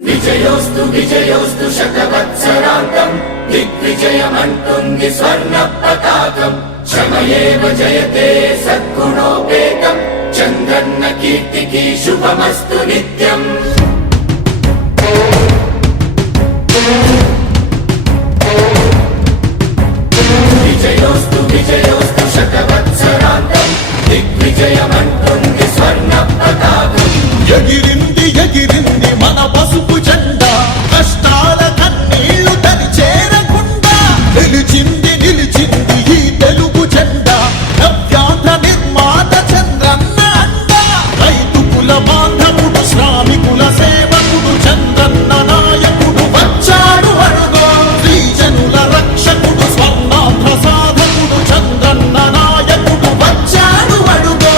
విజయోస్తు విజయోస్తు శతవత్సరాంతం దిగ్విజయమంటుంది స్వర్ణ పతాకం శ్రమయేవ జయతే సద్గుణోపేతం చంద్రన్న కీర్తికి శుభమస్తు నిత్యం. విజయోస్తు విజయోస్తు శతవత్సరాంతం దిగ్విజయమంటుంది స్వర్ణ పతాకం. ఎగిరింది ఎగిరింది మన పసుపు జెండా, కష్టాల కన్నీళ్లు తని చేరకుండా నిలిచింది నిలిచింది ఈ తెలుగు జెండా. నవ్యాంధ్ర నిర్మాత చంద్రన్న అండ, రైతు కుల బాంధవుడు శ్రామికుల సేవకుడు చంద్రన్న నాయకుడు వచ్చాడు అడుగో. శ్రీజనుల రక్షకుడు స్వర్ణాంధ్ర సాధకుడు చంద్రన్న నాయకుడు వచ్చాడు అడుగో.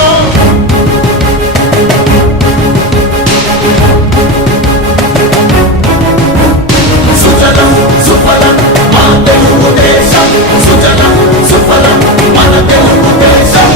సుజలం సుఫలం మన తెలుగు దేశం, సుజలం సుఫలం మన తెలుగు దేశం.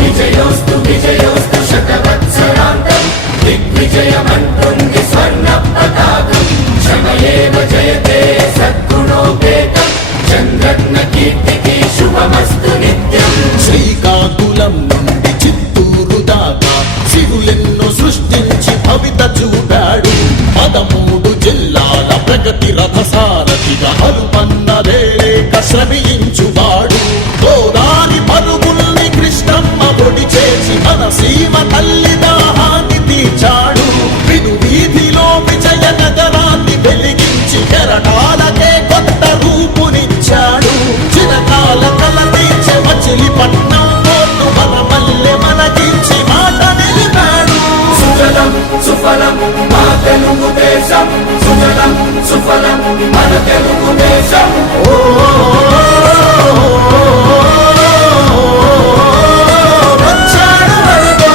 విజయోస్తు విజయోస్తు శతవత్సరాంతం దిగ్విజయమంటుంది స్వర్ణ పతాకం శ్రమయేవ జయతే సద్గుణోపేతం చంద్రన్న కీర్తికి శుభమస్తు నిత్యం. శ్రీకాకుళం నుండి చిత్తూరు దాకా సిరులెన్నో సృష్టించి భవిత చూపాడు. 13 జిల్లాల ప్రగతి రథసారథిగా హరుపన్నదేలేక శ్రమించువాడు. గోదారి పరుగుల్ని కృష్ణమ్మ పొడి చేసి మన సీమ తల్లి దాహాన్ని తీర్చాడు. విను వీధిలో విజయ నగరాన్ని వెలిగించి కెరటాలకే కొత్త రూపునిచ్చాడు. చిరకాల కల తీర్చే మచిలీపట్నం పోర్టు మన మల్లె మనకించి మాట నిలిపాడు. సుజలం సుఫలం మన తెలుగు దేశం, సుజలం సుఫలం మన తెలుగు దేశం. వచ్చాడు అడుగో.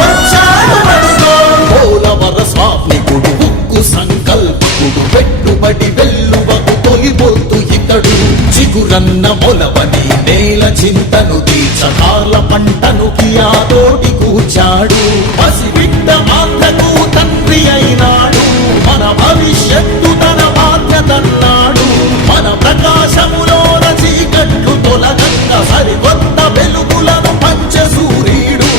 వచ్చాడు అడుగో. పోలవర స్వామికుడు ఉక్కు సంకల్పకుడు పెట్టుబడి వెల్లువకు తొలిపోతు ఇతడు. చిగురన్న మొలవని నేల చింతను తీర్చకాల పంటను కియాతోటి కూర్చాడు. పసిబిడ్డ ఆంధ్రకు తండ్రి అయినాడు. మన భవిష్యత్తు తన బాధ్యతన్నాడు. మన ప్రకాశములోన చీకట్లు తొలగంగా సరికొత్త వెలుగులను పంచే సూర్యుడు.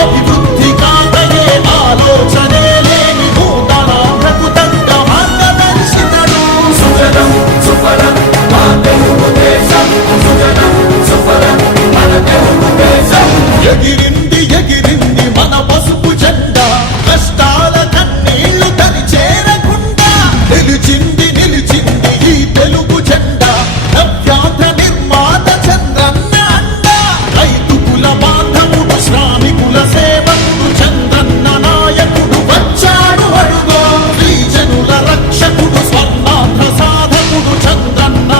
అభివృద్ధి కాకయే ఆలోచనే లేని నూతనాంధ్రకు తగ్గ మార్గదర్శితడు. సుజలం సుఫలం మన తెలుగు దేశం, సుజలం సుఫలం మన తెలుగు దేశం. ఎగిరిన